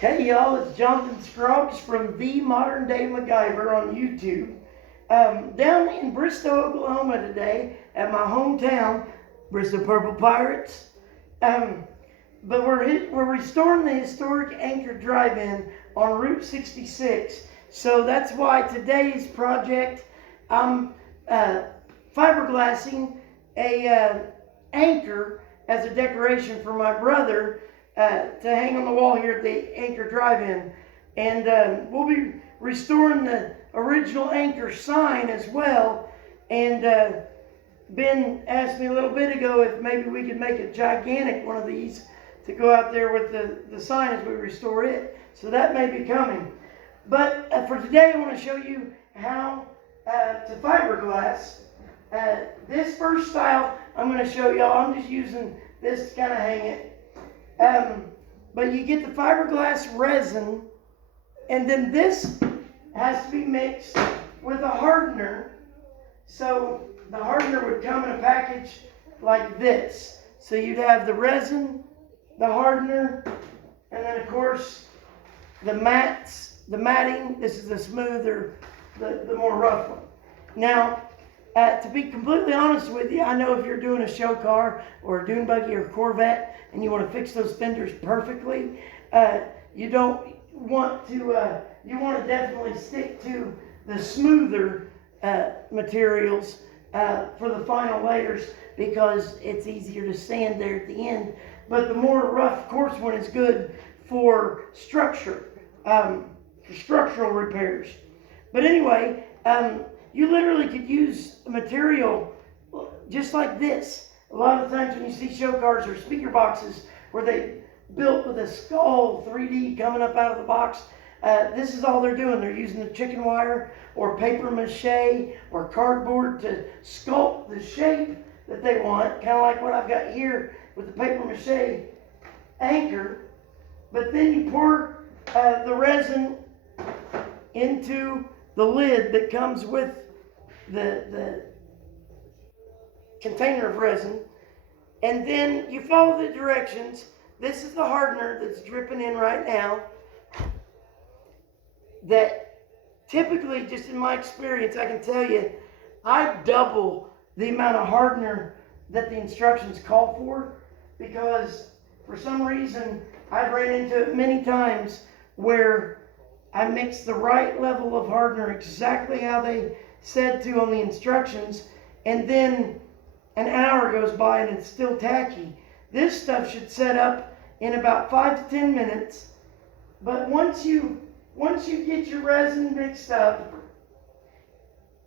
Hey y'all, it's Jonathan Scruggs from the Modern Day MacGyver on YouTube. Down in Bristow, Oklahoma today at my hometown, Bristow Purple Pirates. But we're restoring the historic Anchor Drive-In on Route 66. So that's why today's project, I'm fiberglassing a anchor as a decoration for my brother to hang on the wall here at the Anchor Drive-In. And we'll be restoring the original Anchor sign as well. And Ben asked me a little bit ago if maybe we could make a gigantic one of these to go out there with the sign as we restore it. So that may be coming. But for today, I want to show you how to fiberglass. This first style I'm going to show y'all. I'm just using this to kind of hang it. But you get the fiberglass resin, and then this has to be mixed with a hardener. So the hardener would come in a package like this. So you'd have the resin, the hardener, and then of course the matting. This is the smoother, the more rough one. Now, to be completely honest with you, I know if you're doing a show car or a dune buggy or a Corvette and you want to fix those fenders perfectly, you don't want to, you want to definitely stick to the smoother materials for the final layers because it's easier to sand there at the end. But the more rough, coarse one is good for structure, for structural repairs. But anyway, you literally could use a material just like this. A lot of the times when you see show cars or speaker boxes where they built with a skull 3D coming up out of the box, this is all they're doing. They're using the chicken wire or paper mache or cardboard to sculpt the shape that they want, kind of like what I've got here with the paper mache anchor. But then you pour the resin into the lid that comes with the container of resin, and then you follow the directions. This is the hardener that's dripping in right now. That typically, just in my experience, I can tell you, I double the amount of hardener that the instructions call for, because for some reason I've ran into it many times where I mixed the right level of hardener exactly how they said to on the instructions, and then an hour goes by and it's still tacky. This stuff should set up in about 5 to 10 minutes. But once you get your resin mixed up,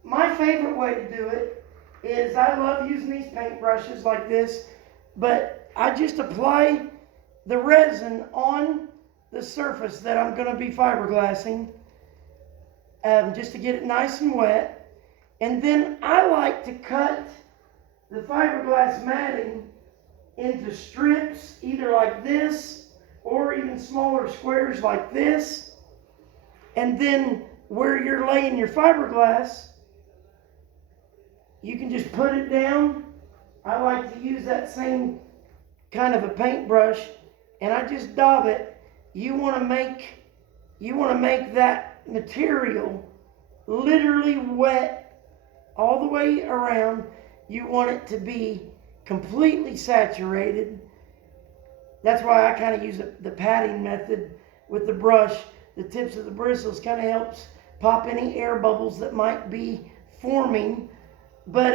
my favorite way to do it is, I love using these paint brushes like this, but I just apply the resin on the surface that I'm going to be fiberglassing, just to get it nice and wet. And then I like to cut the fiberglass matting into strips, either like this or even smaller squares like this. And then where you're laying your fiberglass, you can just put it down. I like to use that same kind of a paintbrush, and I just daub it. You want to make that material literally wet all the way around. You want it to be completely saturated. That's why I kind of use the patting method with the brush. The tips of the bristles kind of helps pop any air bubbles that might be forming. But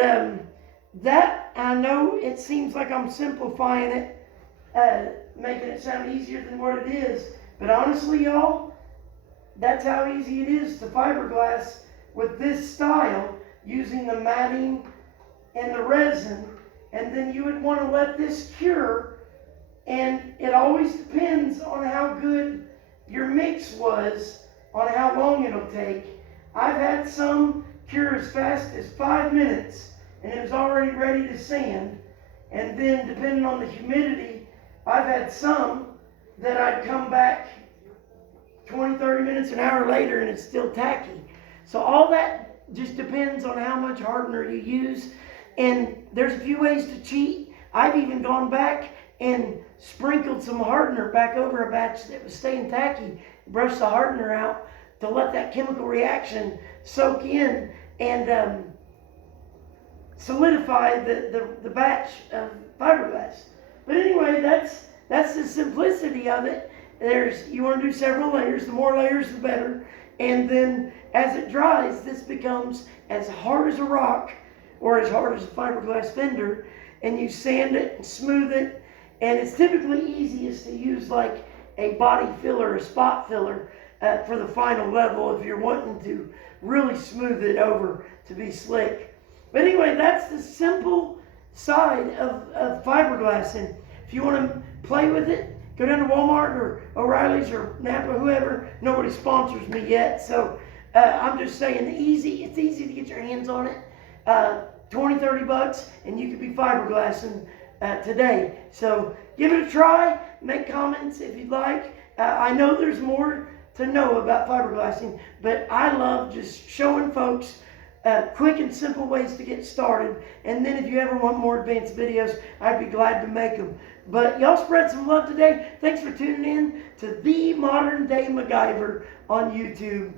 that, I know it seems like I'm simplifying it, making it sound easier than what it is. But honestly, y'all, that's how easy it is to fiberglass with this style, using the matting and the resin. And then you would want to let this cure, and it always depends on how good your mix was, on how long it'll take. I've had some cure as fast as 5 minutes, and it was already ready to sand. And then depending on the humidity, I've had some that I'd come back 20, 30 minutes, an hour later, and it's still tacky. So all that just depends on how much hardener you use. And there's a few ways to cheat. I've even gone back and sprinkled some hardener back over a batch that was staying tacky. Brushed the hardener out to let that chemical reaction soak in and solidify the batch of fiberglass. But anyway, that's the simplicity of it. You want to do several layers. The more layers, the better. And then as it dries, this becomes as hard as a rock or as hard as a fiberglass fender. And you sand it and smooth it. And it's typically easiest to use like a body filler, a spot filler for the final level if you're wanting to really smooth it over to be slick. But anyway, that's the simple side of fiberglass. And if you want to play with it, go down to Walmart or O'Reilly's or Napa, whoever. Nobody sponsors me yet, so I'm just saying it's easy to get your hands on it. 20, 30 bucks, and you could be fiberglassing today. So give it a try. Make comments if you'd like. I know there's more to know about fiberglassing, but I love just showing folks quick and simple ways to get started. And then if you ever want more advanced videos, I'd be glad to make them. But y'all spread some love today. Thanks for tuning in to The Modern Day MacGyver on YouTube.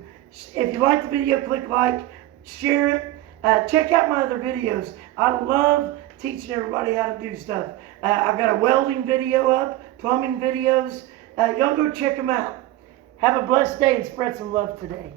If you like the video, click like, share it. Check out my other videos. I love teaching everybody how to do stuff. I've got a welding video up, plumbing videos. Y'all go check them out. Have a blessed day and spread some love today.